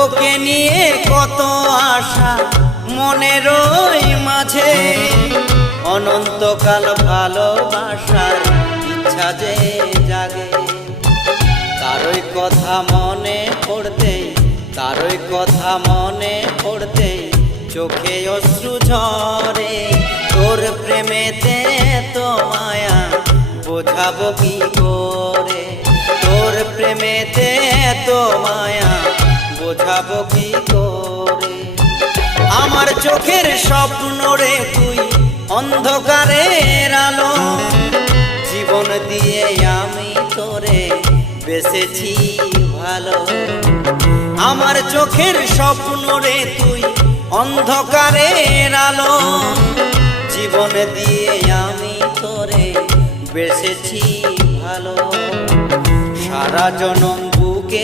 তোকে নিয়ে কত আশা মনের ওই মাঝে, অনন্তকাল ভালোবাসার ইচ্ছা যে জাগে। তারই কথা মনে পড়তে, তারই কথা মনে পড়তে চোখে অশ্রু ঝরে। তোর প্রেমেতে তো মায়া বোঝাবো কি করে, তোর প্রেমেতে তো মায়া বোঝাবো কি করে। আমার চোখের স্বপ্ন রে তুই অন্ধকারের আলো, জীবন দিয়ে আমি তোরে বেসেছি ভালো। আমার চোখের স্বপ্ন রে তুই অন্ধকারের আলো, জীবন দিয়ে আমি তোরে বেসেছি ভালো। সারা জনম